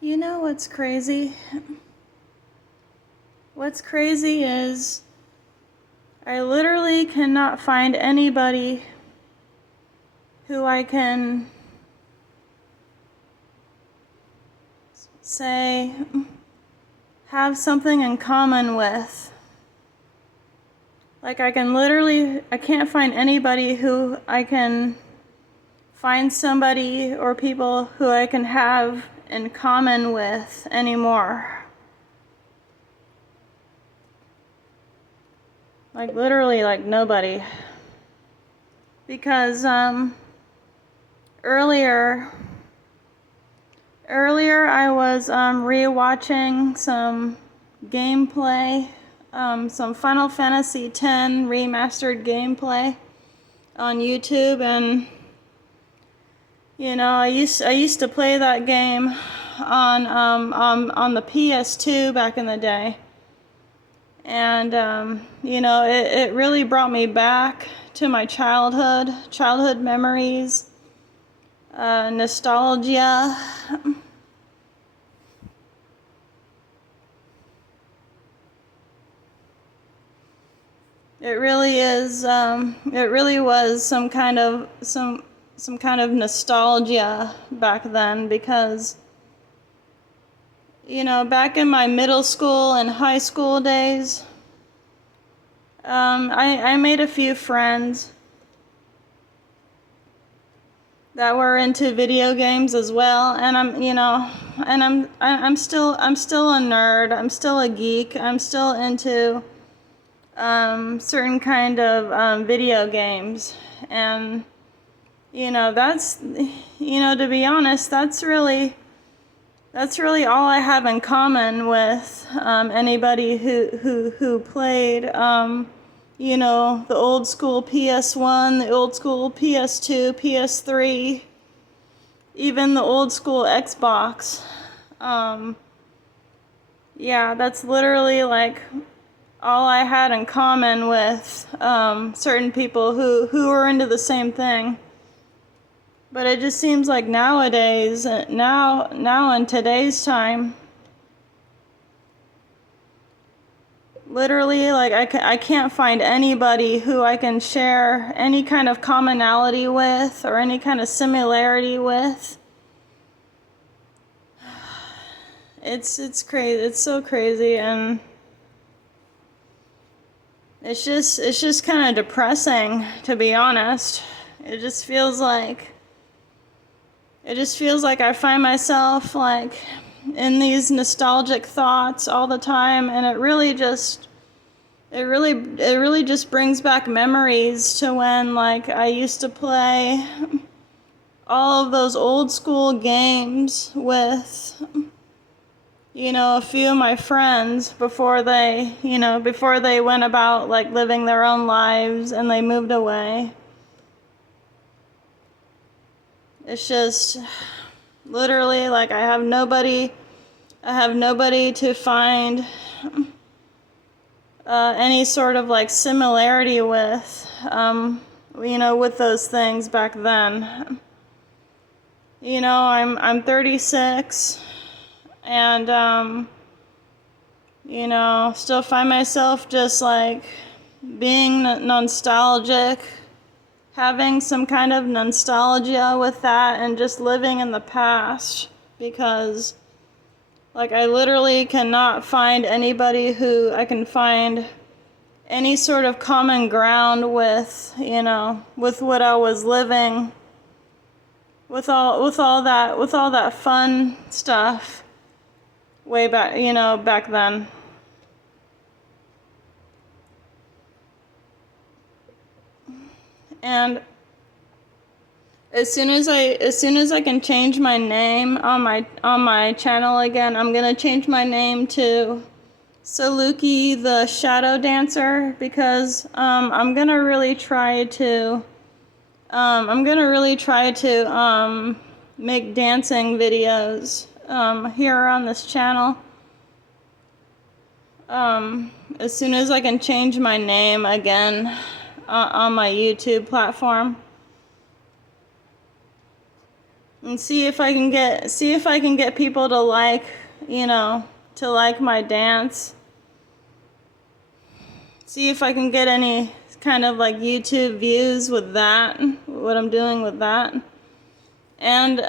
You know what's crazy? What's crazy is I literally cannot find anybody who I can say have something in common with. Like I can't find anybody who I can find somebody or people who I can have in common with anymore. Like literally like nobody. Because earlier I was rewatching some gameplay, some Final Fantasy X remastered gameplay on YouTube, and I used to play that game on the PS2 back in the day, and it really brought me back to my childhood memories, nostalgia. It really is. It really was some kind of nostalgia back then, because back in my middle school and high school days, I made a few friends that were into video games as well, and I'm still a nerd. I'm still a geek. I'm still into certain kind of video games, and that's to be honest, that's really all I have in common with anybody who played the old school PS1, the old school PS2, PS3, even the old school Xbox. Yeah, that's literally like all I had in common with certain people who were into the same thing. But it just seems like nowadays, now in today's time, literally, like I can't find anybody who I can share any kind of commonality with or any kind of similarity with. It's crazy. It's so crazy, and it's just kind of depressing, to be honest. It just feels like I find myself like in these nostalgic thoughts all the time, and it really just brings back memories to when like I used to play all of those old school games with a few of my friends before they went about like living their own lives and they moved away. It's just literally like I have nobody to find any sort of like similarity with, with those things back then. I'm 36, and still find myself just like being nostalgic, having some kind of nostalgia with that, and just living in the past, because like I literally cannot find anybody who I can find any sort of common ground with, with what I was living, with all that fun stuff way back, back then. And as soon as I can change my name on my channel again, I'm gonna change my name to Saluki the Shadow Dancer, because I'm gonna really try to make dancing videos here on this channel. As soon as I can change my name again on my YouTube platform. and see if I can get people to like, to like my dance. See if I can get any kind of like YouTube views with that, what I'm doing with that. And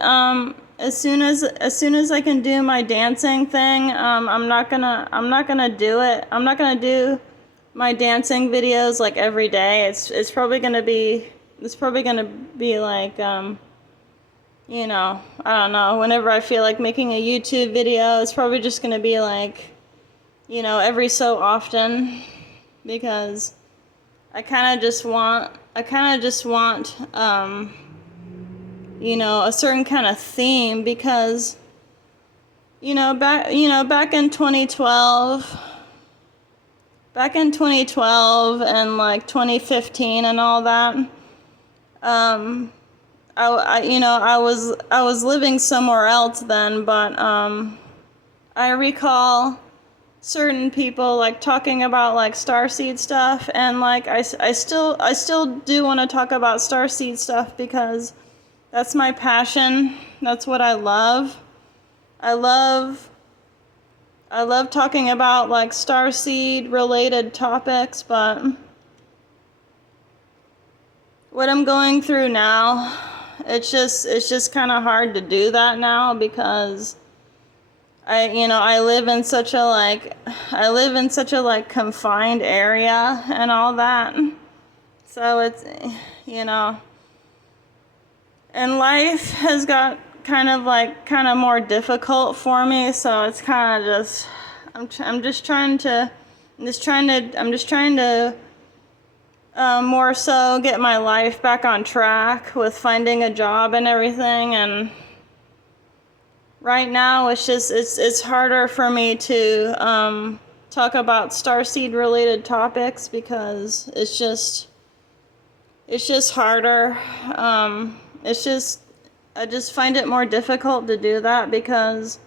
as soon as I can do my dancing thing, I'm not gonna do it. I'm not gonna do my dancing videos like every day. It's probably gonna be like I don't know, whenever I feel like making a YouTube video, it's probably just gonna be like, every so often, because I kind of just want a certain kind of theme, because back in 2012 and like 2015 and all that, I was living somewhere else then, but I recall certain people like talking about like starseed stuff, and like I still do want to talk about starseed stuff, because that's my passion. That's what I love. I love talking about like starseed related topics, but what I'm going through now, it's just kind of hard to do that now, because I live in such a confined area and all that. So it's, and life has got kind of more difficult for me. So it's kind of just, I'm just trying to more so get my life back on track with finding a job and everything. And right now it's harder for me to talk about starseed related topics, because it's just harder. I just find it more difficult to do that, because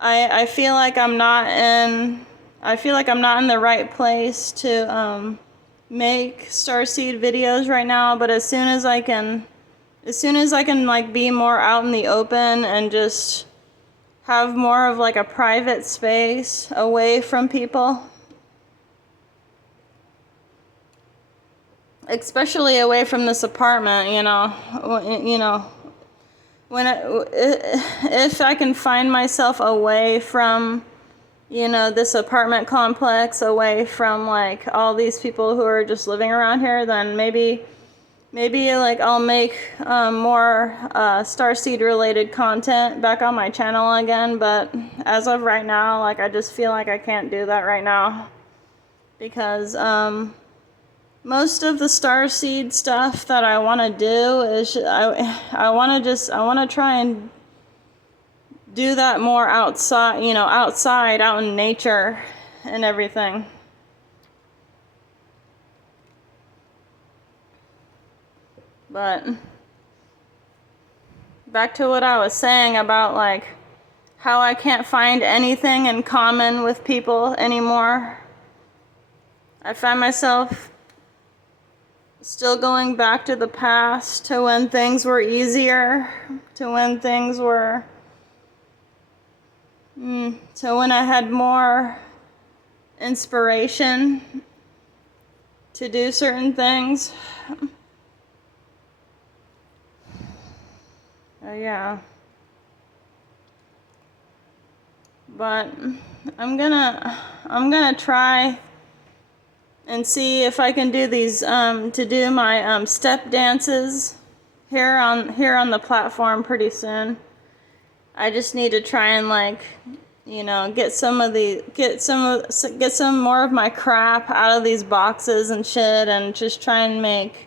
I feel like I'm not in the right place to make starseed videos right now. But as soon as I can like be more out in the open and just have more of like a private space away from people, especially away from this apartment, if I can find myself away from, this apartment complex, away from like all these people who are just living around here, then maybe like I'll make more starseed related content back on my channel again. But as of right now, like I just feel like I can't do that right now, because most of the starseed stuff that I want to do is I want to try and do that more outside, out in nature and everything. But back to what I was saying about like how I can't find anything in common with people anymore. I find myself still going back to the past, to when things were easier, to when things were, to when I had more inspiration to do certain things. Yeah. But I'm gonna try and see if I can do these to do my step dances here on the platform pretty soon. I just need to try and like, get some more of my crap out of these boxes and shit, and just try and make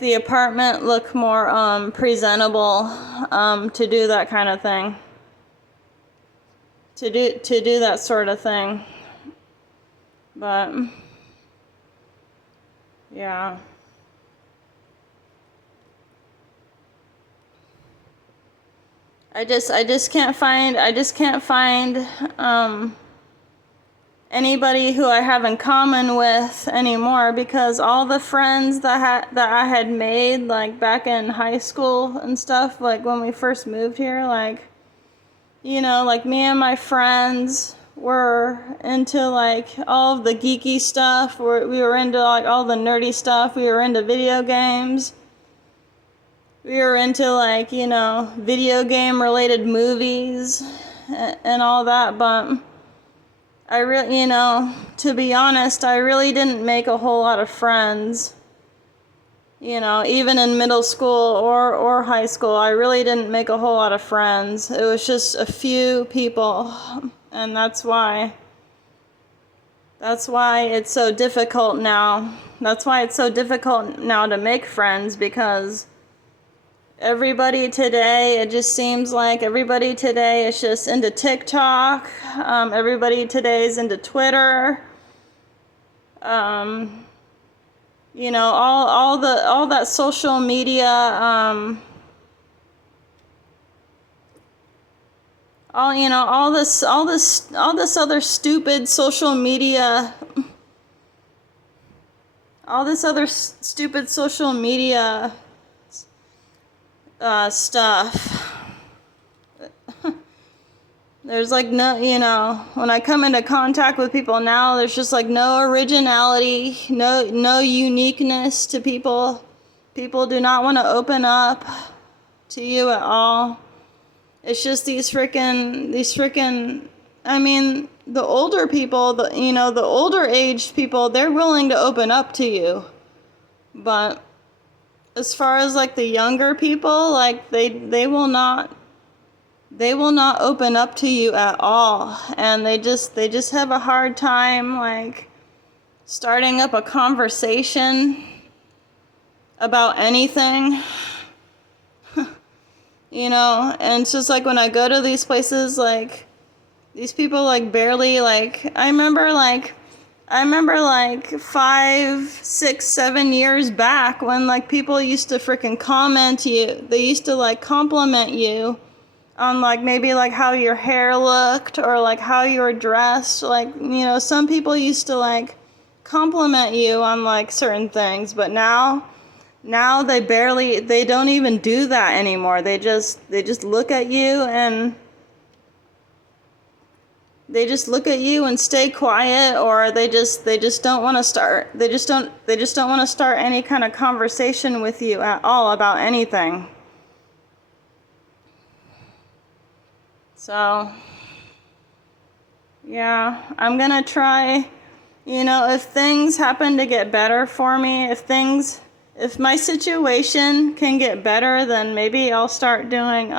the apartment look more presentable, to do that kind of thing. To do that sort of thing. But yeah. I just can't find anybody who I have in common with anymore, because all the friends that I had made like back in high school and stuff, like when we first moved here, like, you know, like me and my friends were into like all of the geeky stuff. We were into like all the nerdy stuff. We were into video games. We were into like, you know, video game related movies and all that. But I really, you know, to be honest, I really didn't make a whole lot of friends. You know, even in middle school or high school, I really didn't make a whole lot of friends. It was just a few people, and that's why it's so difficult now. That's why it's so difficult now to make friends, because everybody today, it just seems like everybody today is just into TikTok. Everybody today is into Twitter. You know, all that social media, all this other stupid social media, stuff. There's like no, you know, when I come into contact with people now, there's just like no originality, no uniqueness to people. People do not want to open up to you at all. It's just these freaking, I mean, the older people, the older aged people, they're willing to open up to you. But as far as like the younger people, like they will not open up to you at all, and they just have a hard time like starting up a conversation about anything. You know, and it's just like when I go to these places, like these people like barely, like I remember like 5, 6, 7 years back when like people used to freaking comment you. They used to like compliment you on like maybe like how your hair looked or like how you were dressed. Like, you know, some people used to like compliment you on like certain things, but now they don't even do that anymore. They just look at you and stay quiet, or they just don't want to start any kind of conversation with you at all about anything. So, yeah, I'm gonna try, you know, if things happen to get better for me, if my situation can get better, then maybe I'll start doing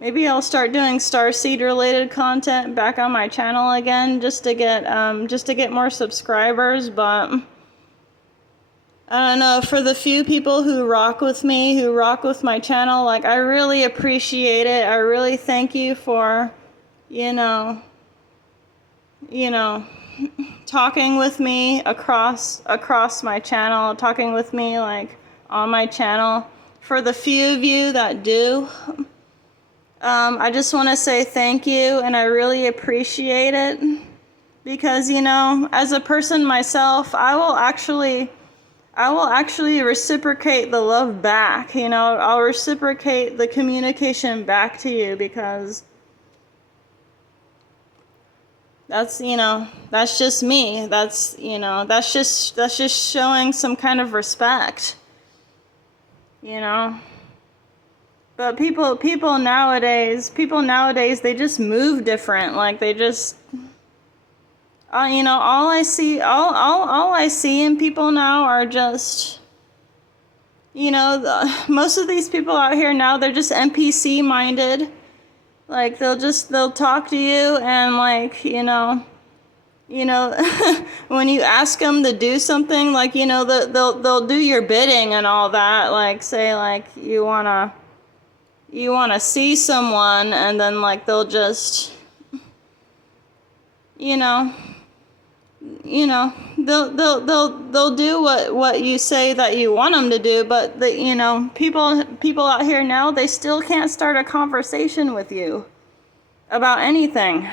Starseed related content back on my channel again, just to get more subscribers. But I don't know, for the few people who rock with me, who rock with my channel, like I really appreciate it. I really thank you for, you know, talking with me across my channel, talking with me like on my channel. For the few of you that do, I just want to say thank you, and I really appreciate it, because, you know, as a person myself, I will actually reciprocate the love back. You know, I'll reciprocate the communication back to you, because that's, you know, that's just me. That's, you know, that's just showing some kind of respect, you know. But people nowadays, they just move different. Like they just, you know, all I see in people now are just, you know, most of these people out here now, they're just NPC minded. Like they'll talk to you, and like, you know, when you ask them to do something, like, you know, they'll do your bidding and all that. Like, say like you wanna see someone, and then like they'll just, you know, they'll do what you say that you want them to do. But you know, people out here now, they still can't start a conversation with you about anything.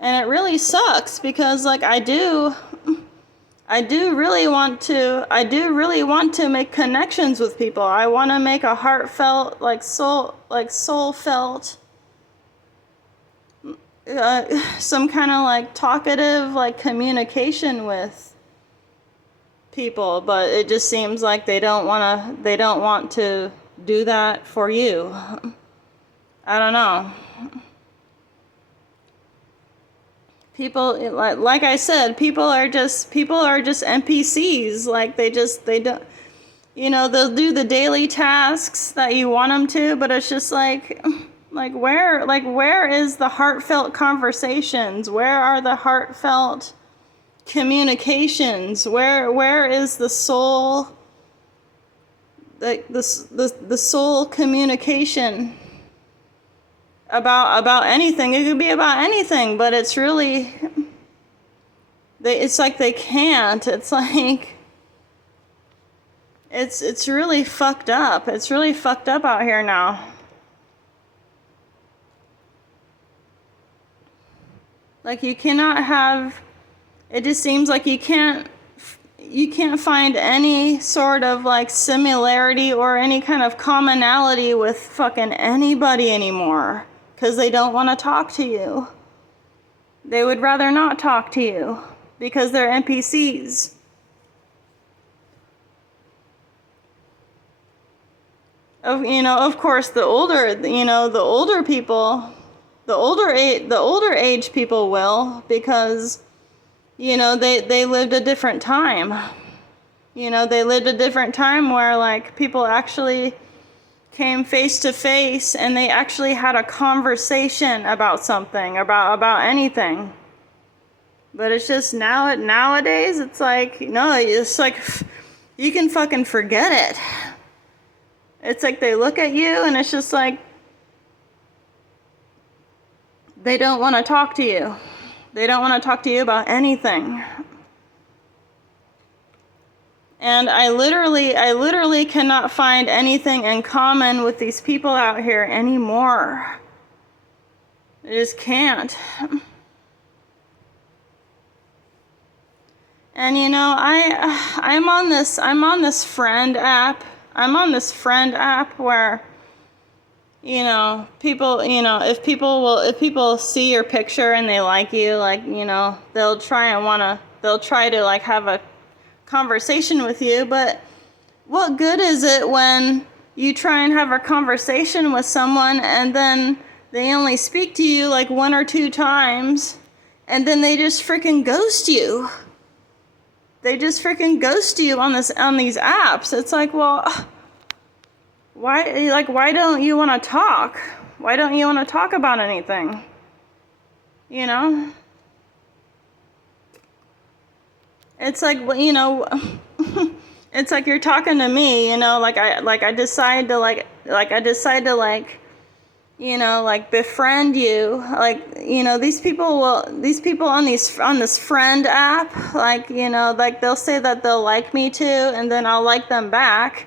And it really sucks because like I do really want to make connections with people. I want to make a heartfelt, soul felt, some kind of like talkative, like communication with people, but it just seems like they don't want to do that for you. I don't know. People, like I said, people are just NPCs. Like they don't, they'll do the daily tasks that you want them to, but it's just where is the heartfelt conversations? Where are the heartfelt communications? Where is the soul, the soul communication about anything? It could be about anything, but it's really, it's like they can't. It's like, it's really fucked up. It's really fucked up out here now. Like you cannot have, it just seems like you can't find any sort of like similarity or any kind of commonality with fucking anybody anymore, because they don't want to talk to you. They would rather not talk to you because they're NPCs. Of course, the older people, the older age people will, because they lived a different time. They lived a different time where like people actually came face to face and they actually had a conversation about something, about anything. But it's just nowadays it's like, no, it's like you can fucking forget it. It's like they look at you and it's just like they don't want to talk to you. They don't want to talk to you about anything. And I literally cannot find anything in common with these people out here anymore. I just can't. And I'm on this friend app. I'm on this friend app where people, if people see your picture and they like you, like, they'll try to like have a conversation with you. But what good is it when you try and have a conversation with someone and then they only speak to you like 1 or 2 times and then they just freaking ghost you? They just freaking ghost you on these apps. It's like, well, why don't you want to talk? Why don't you want to talk about anything? It's like, it's like you're talking to me, I decide to befriend you. These people on this friend app, they'll say that they'll like me too, and then I'll like them back,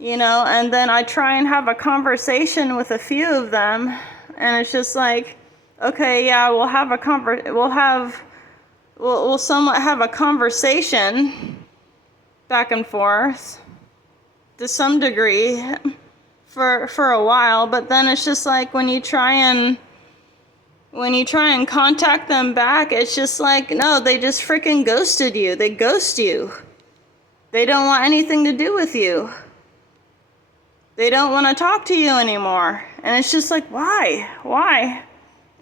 and then I try and have a conversation with a few of them, and it's just like, okay, yeah, we'll somewhat have a conversation back and forth to some degree for a while, but then it's just like when you try and contact them back, it's just like, no, they just freaking ghosted you. They ghost you. They don't want anything to do with you. They don't want to talk to you anymore. And it's just like, why?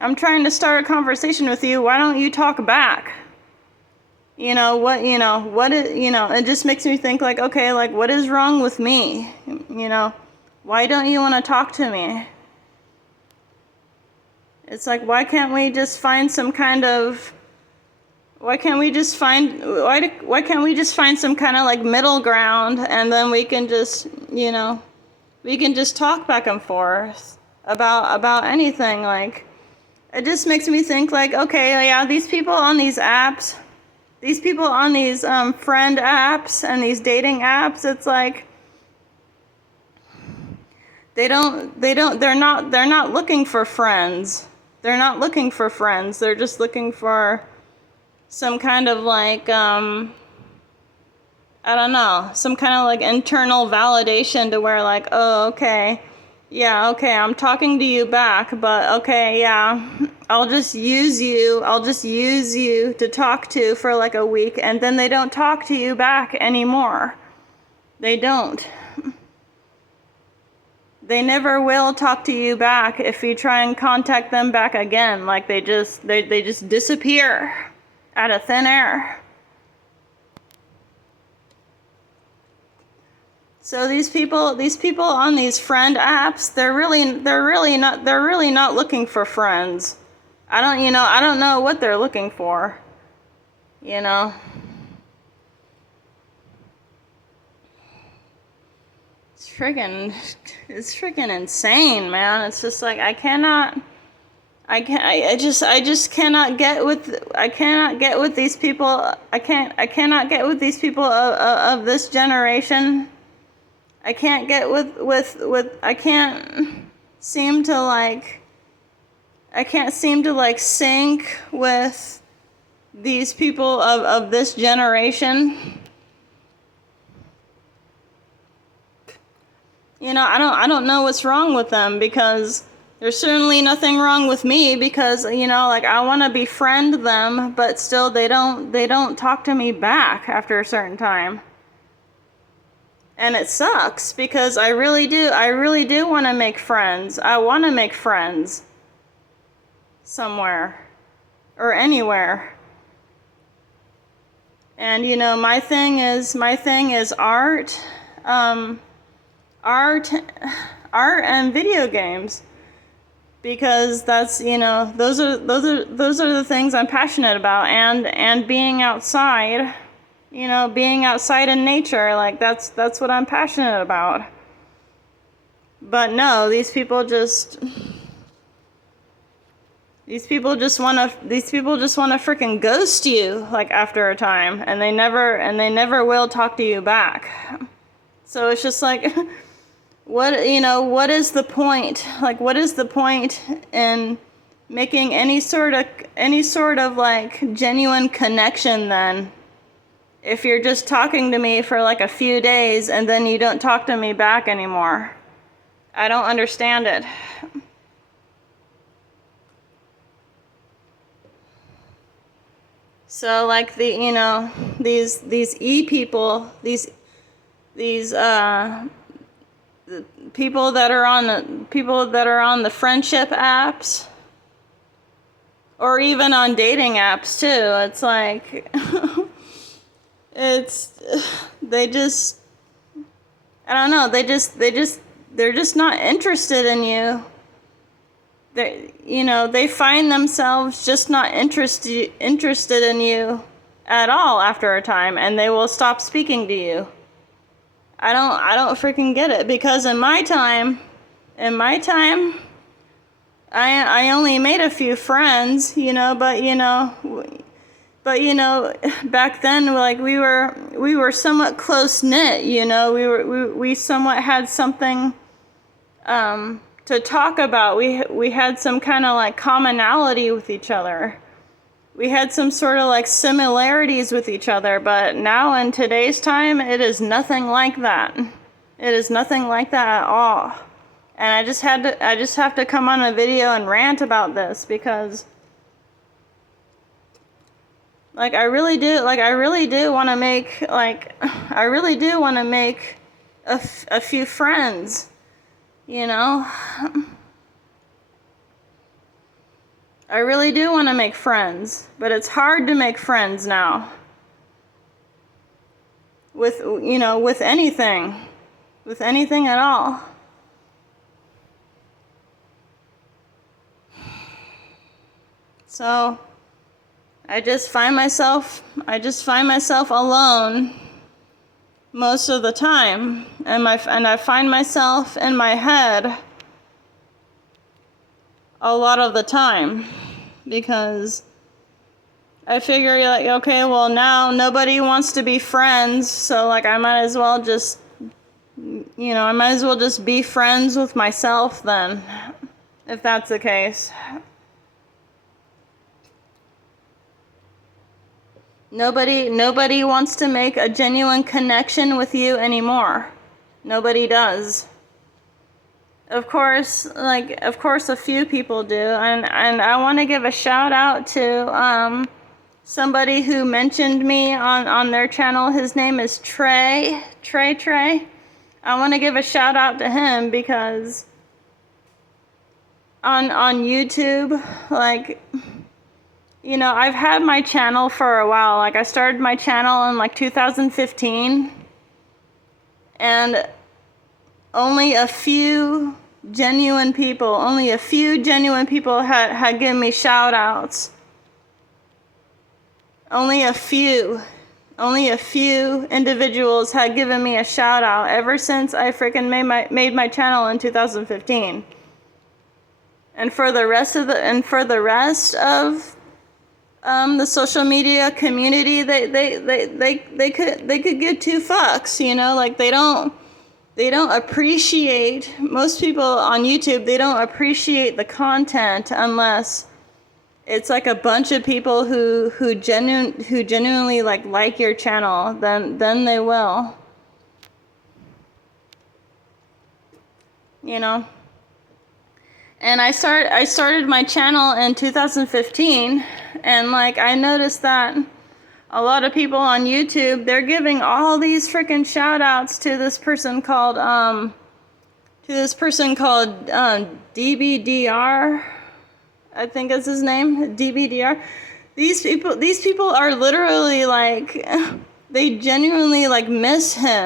I'm trying to start a conversation with you. Why don't you talk back? It just makes me think like, okay, like what is wrong with me? Why don't you want to talk to me? It's like, why can't we just find some kind of like middle ground, and then we can just talk back and forth about anything. Like, it just makes me think like, okay, yeah, these people on these apps, these people on these friend apps and these dating apps, it's like they're not looking for friends. They're not looking for friends. They're just looking for some kind of like, I don't know, some kind of like internal validation to where like, oh, okay, yeah, okay, I'm talking to you back, but okay, yeah, I'll just use you to talk to for like a week, and then they don't talk to you back anymore. They don't. They never will talk to you back if you try and contact them back again. Like they just disappear out of thin air. So these people on these friend apps, they're really not looking for friends. I don't know what they're looking for. You know. It's freaking insane, man. It's just like I just cannot get with these people. I cannot get with these people of this generation. I can't get I can't seem to like sync with these people of this generation. You know, I don't know what's wrong with them, because there's certainly nothing wrong with me, because, you know, like I want to befriend them, but still they don't talk to me back after a certain time. And it sucks, because I really do want to make friends. I want to make friends somewhere or anywhere. And you know, my thing is art. Art and video games, because that's, you know, those are the things I'm passionate about, and being outside, you know, being outside in nature, like that's what I'm passionate about. But no, these people just want to freaking ghost you like after a time, and they never will talk to you back. So it's just like, what is the point? Like, what is the point in making any sort of like genuine connection then, if you're just talking to me for like a few days and then you don't talk to me back anymore? I don't understand it. So like these people, these people that are on the friendship apps, or even on dating apps too. It's like they just, I don't know, they're just not interested in you. They find themselves just not interested in you at all after a time, and they will stop speaking to you. I don't freaking get it, because in my time, I only made a few friends, but back then, like we were somewhat close knit, we somewhat had something to talk about. We had some kind of like commonality with each other. We had some sort of like similarities with each other, but now in today's time, it is nothing like that. It is nothing like that at all. And I just have to come on a video and rant about this, because like I really do want to make a few friends, I really do want to make friends, but it's hard to make friends now. With anything at all. So I just find myself alone most of the time, and I find myself in my head a lot of the time, because I figure like, okay, well now nobody wants to be friends, so like I might as well just be friends with myself then, if that's the case. Nobody wants to make a genuine connection with you anymore. Nobody does. Of course, a few people do, and I want to give a shout out to somebody who mentioned me on their channel. His name is Trey. I want to give a shout out to him because on YouTube, like, you know, I've had my channel for a while. Like, I started my channel in like 2015, and only a few genuine people had given me shout outs. Only a few individuals had given me a shout out ever since I freaking made my channel in 2015. And for the rest of the social media community, they could give two fucks, you know, like they don't appreciate, most people on YouTube, they don't appreciate the content unless it's like a bunch of people who genuinely like your channel, then they will. You know? And I started my channel in 2015, and like I noticed that a lot of people on YouTube, they're giving all these freaking shout outs to this person called DBDR, I think is his name, DBDR. These people are literally like, they genuinely like miss him.